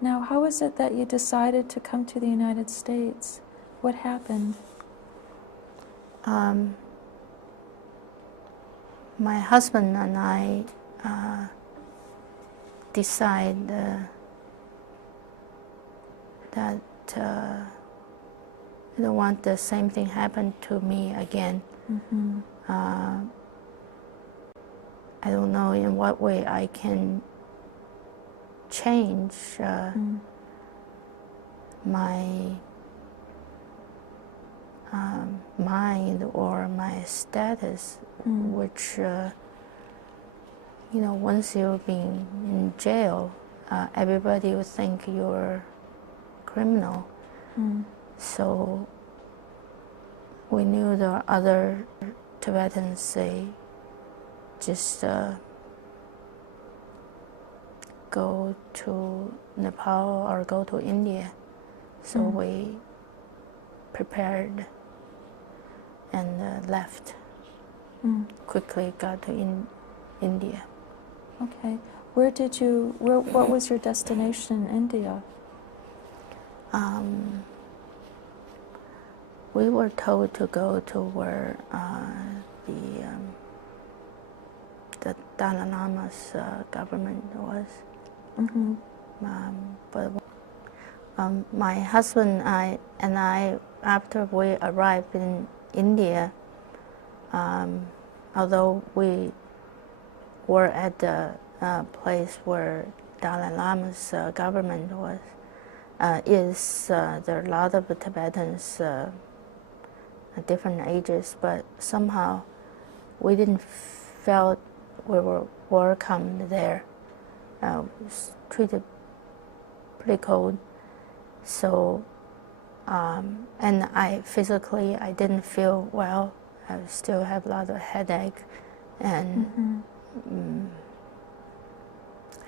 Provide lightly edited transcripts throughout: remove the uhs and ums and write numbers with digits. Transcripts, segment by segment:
Now, how is it that you decided to come to the United States? What happened? My husband and I decide that I don't want the same thing happen to me again. Mm-hmm. I don't know in what way I can change my mind or my status, which, once you've been in jail, everybody will think you're a criminal. So we knew there are other Tibetans, they just go to Nepal or go to India. So we prepared and left. Quickly got to India. Okay. What was your destination in India? We were told to go to where the Dalai Lama's government was. But my husband and I, after we arrived in India, although we were at the place where Dalai Lama's government was, there are a lot of Tibetans at different ages, but somehow we didn't felt we were welcomed there. Was treated pretty cold. So, and I didn't feel well. I still have a lot of headache, and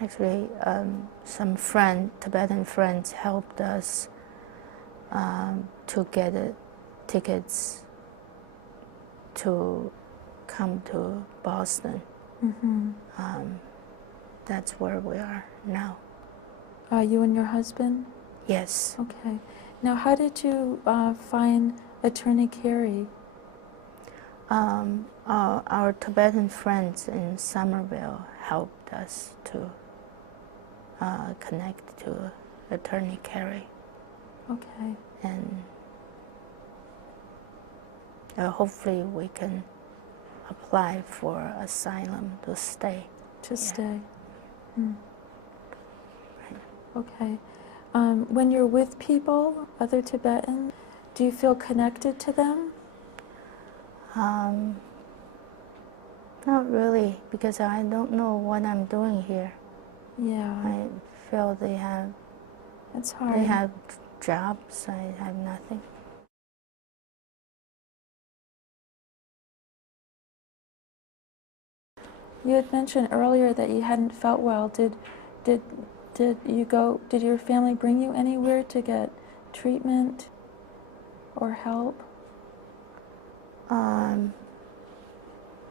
actually, some Tibetan friends helped us to get tickets to come to Boston. That's where we are now. You and your husband? Yes. Okay. Now, how did you find Attorney Carey? Our Tibetan friends in Somerville helped us to connect to Attorney Carey. Okay. And hopefully we can apply for asylum to stay. To stay. Okay. When you're with people, other Tibetans, do you feel connected to them? Not really, because I don't know what I'm doing here. Yeah. I feel they have. It's hard. They have jobs. I have nothing. You had mentioned earlier that you hadn't felt well. Did you go? Did your family bring you anywhere to get treatment or help?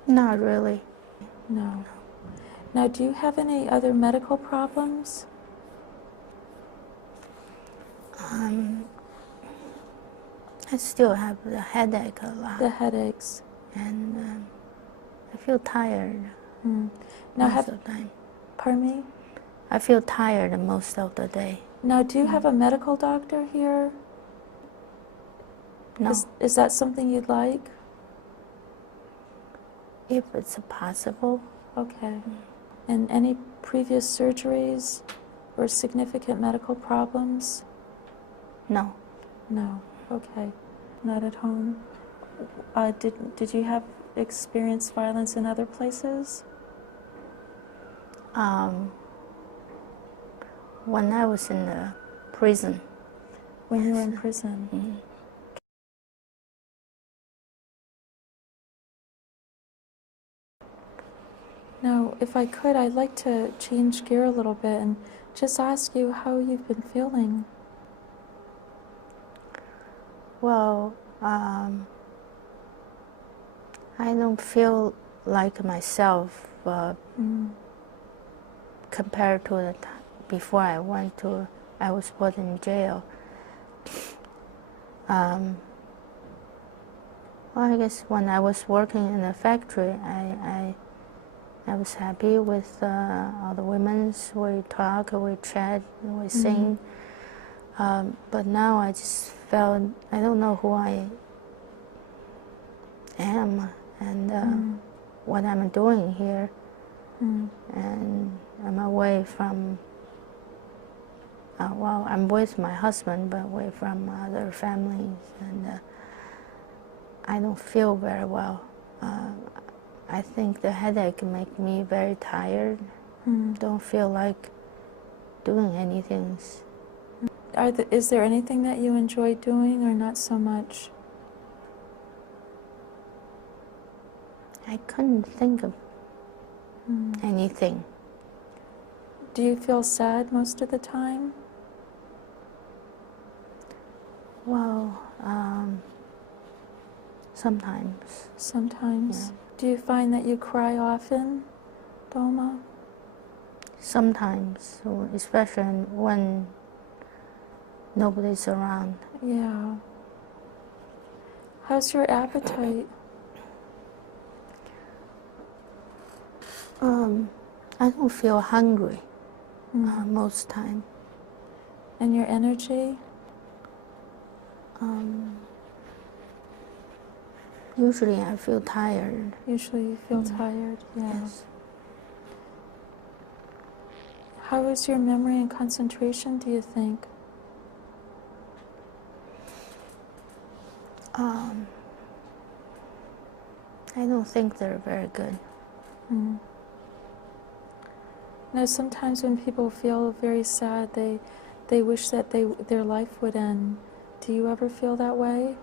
Not really. No. Now, do you have any other medical problems? I still have the headache a lot. The headaches. And I feel tired Now, most of the time. Pardon me? I feel tired most of the day. Now, do you have a medical doctor here? No. Is that something you'd like? If it's possible. Okay. And any previous surgeries or significant medical problems? No. No. Okay. Not at home. Did you have experienced violence in other places? When I was in the prison. When you were in prison? Now, if I could, I'd like to change gear a little bit and just ask you how you've been feeling. Well, I don't feel like myself compared to the before I went to I was put in jail. Well, I guess when I was working in a factory, I was happy with all the women. We talk, we chat, we sing. But now I just felt I don't know who I am and what I'm doing here. And I'm away from, well, I'm with my husband, but away from other families, and I don't feel very well. I think the headache makes me very tired. Don't feel like doing anything. Is there anything that you enjoy doing or not so much? I couldn't think of anything. Do you feel sad most of the time? Well, sometimes. Sometimes. Yeah. Do you find that you cry often, Doma? Sometimes, especially when nobody's around. Yeah. How's your appetite? I don't feel hungry most time. And your energy? Usually I feel tired. Usually you feel tired, yeah. Yes. How is your memory and concentration, do you think? I don't think they're very good. Now, sometimes when people feel very sad, they wish that their life would end. Do you ever feel that way?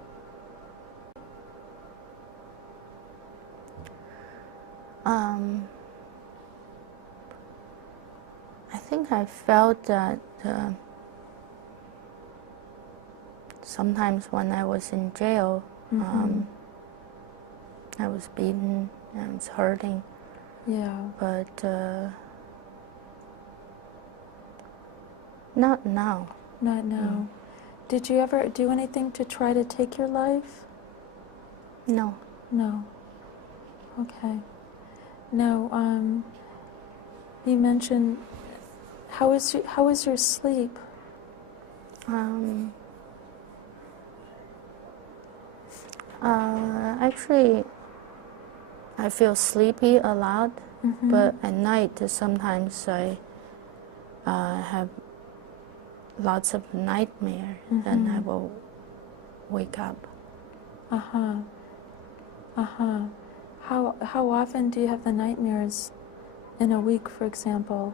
I think I felt that sometimes when I was in jail, I was beaten and I was hurting. Yeah. But not now. Not now. Did you ever do anything to try to take your life? No. No. Okay. Now, you mentioned, how is your sleep? Actually, I feel sleepy a lot, but at night sometimes I have lots of nightmare, and I will wake up. How often do you have the nightmares in a week, for example?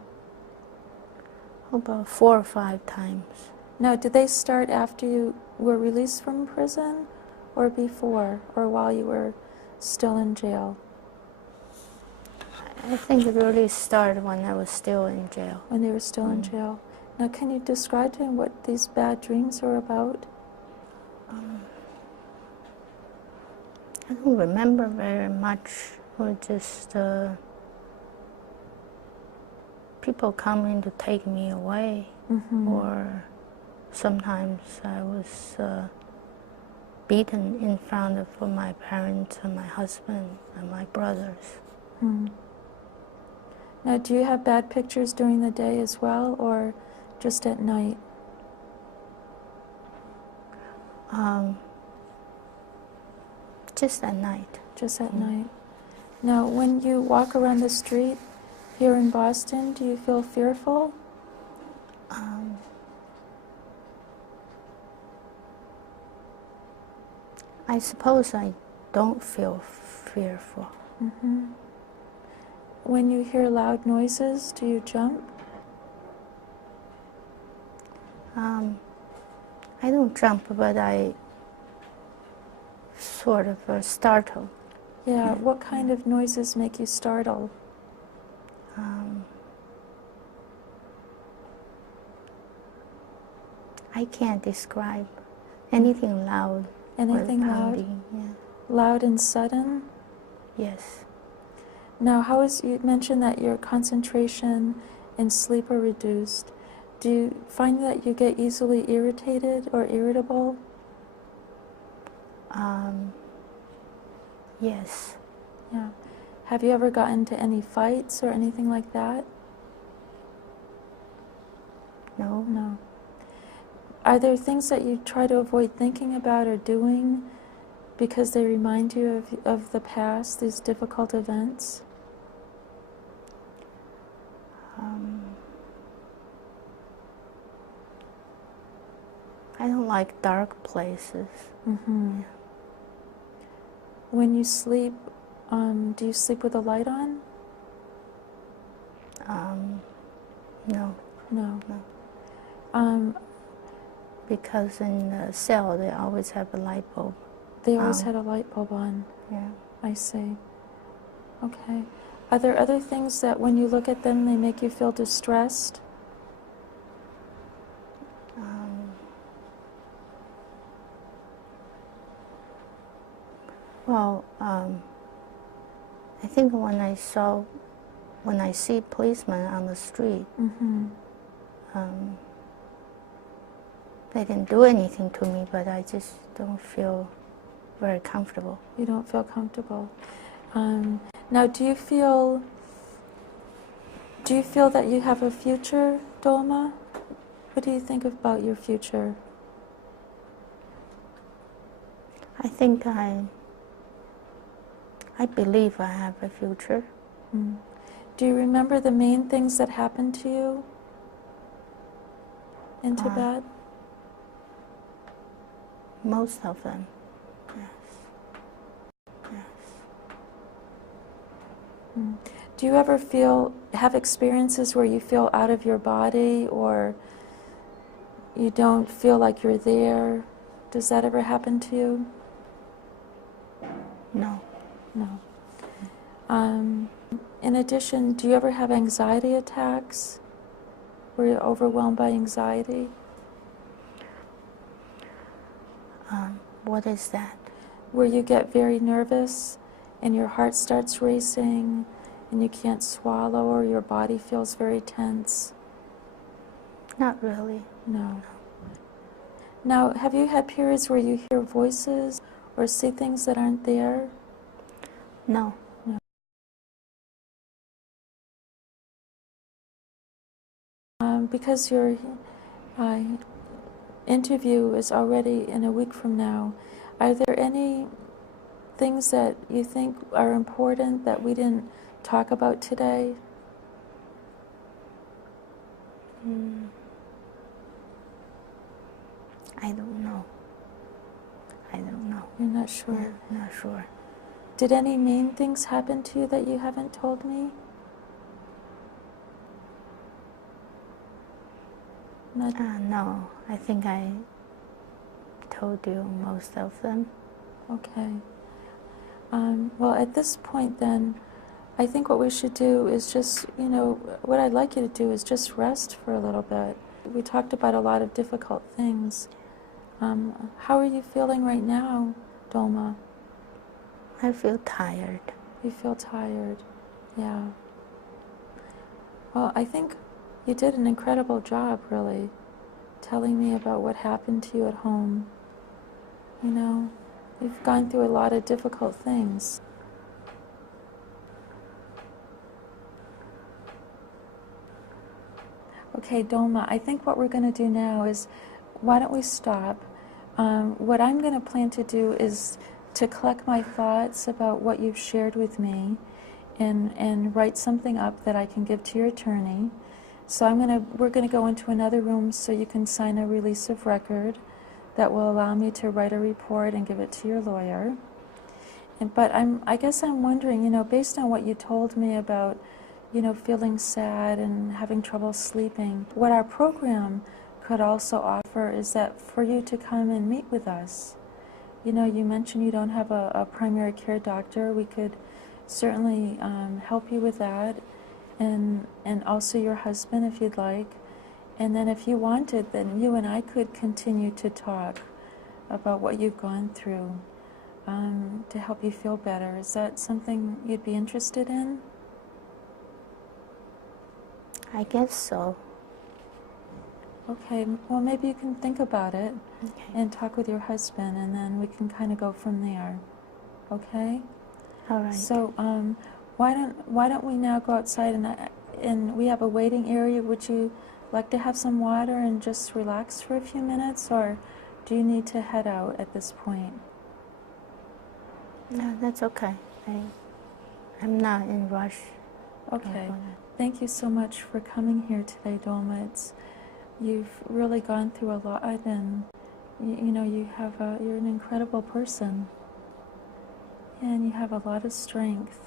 About 4 or 5 times. Now, did they start after you were released from prison, or before, or while you were still in jail? I think it really started when I was still in jail. When they were still in jail. Now, can you describe to me what these bad dreams are about? I don't remember very much. Or just people coming to take me away, or sometimes I was beaten in front of my parents and my husband and my brothers. Now, do you have bad pictures during the day as well, or just at night? Just at night. Just at night. Now, when you walk around the street here in Boston, do you feel fearful? I suppose I don't feel fearful. When you hear loud noises, do you jump? I don't jump, but I sort of startle. Yeah, what kind of noises make you startle? I can't describe anything loud. Anything or loud? pounding, yeah. Loud and sudden? Yes. Now, you mentioned that your concentration and sleep are reduced. Do you find that you get easily irritated or irritable? Yes. Yeah. Have you ever gotten into any fights or anything like that? No. No. Are there things that you try to avoid thinking about or doing because they remind you of the past, these difficult events? I don't like dark places. Mm-hmm. Yeah. When you sleep, do you sleep with a light on? No. No. No. Because in the cell they always have a light bulb. They always had a light bulb on. Yeah. I see. Okay. Are there other things that when you look at them, they make you feel distressed? Well, I think when I see policemen on the street, Mm-hmm. they didn't do anything to me, but I just don't feel very comfortable. You don't feel comfortable. Now, do you feel that you have a future, Dolma? What do you think about your future? I think I believe I have a future. Mm. Do you remember the main things that happened to you in Tibet? Most of them, yes. Yes. Mm. Do you ever have experiences where you feel out of your body or you don't feel like you're there? Does that ever happen to you? No. No. In addition, do you ever have anxiety attacks where you're overwhelmed by anxiety? What is that? Where you get very nervous and your heart starts racing and you can't swallow or your body feels very tense? Not really. No. Now, have you had periods where you hear voices or see things that aren't there? No. No. Because your interview is already in a week from now, are there any things that you think are important that we didn't talk about today? I don't know. I don't know. You're not sure? Yeah, not sure. Did any main things happen to you that you haven't told me? Not No, I think I told you most of them. okay. Well, at this point then, I think what we should do is just, what I'd like you to do is just rest for a little bit. We talked about a lot of difficult things. How are you feeling right now, Dolma? I feel tired. You feel tired, yeah. Well, I think you did an incredible job, really, telling me about what happened to you at home. You've gone through a lot of difficult things. Okay, Dolma, I think what we're going to do now is, why don't we stop? What I'm going to plan to do is to collect my thoughts about what you've shared with me and write something up that I can give to your attorney. So we're going to go into another room so you can sign a release of record that will allow me to write a report and give it to your lawyer. But I guess I'm wondering, based on what you told me about, feeling sad and having trouble sleeping, what our program could also offer is that for you to come and meet with us. You mentioned you don't have a primary care doctor. We could certainly help you with that, and also your husband if you'd like. And then if you wanted, then you and I could continue to talk about what you've gone through to help you feel better. Is that something you'd be interested in? I guess so. Okay, well, maybe you can think about it Okay. and talk with your husband, and then we can kind of go from there. Okay? All right. So, why don't we now go outside and we have a waiting area. Would you like to have some water and just relax for a few minutes, or do you need to head out at this point? No, that's okay. I'm not in rush. Okay. Thank you so much for coming here today, Dolma. You've really gone through a lot, and you know you're an incredible person, and you have a lot of strength.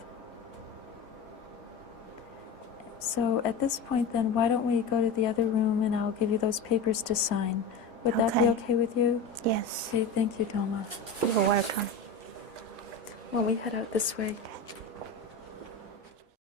So at this point, then, why don't we go to the other room, and I'll give you those papers to sign. Would that be okay with you? Yes. Okay. Thank you, Dolma. You're welcome. Well, we head out this way.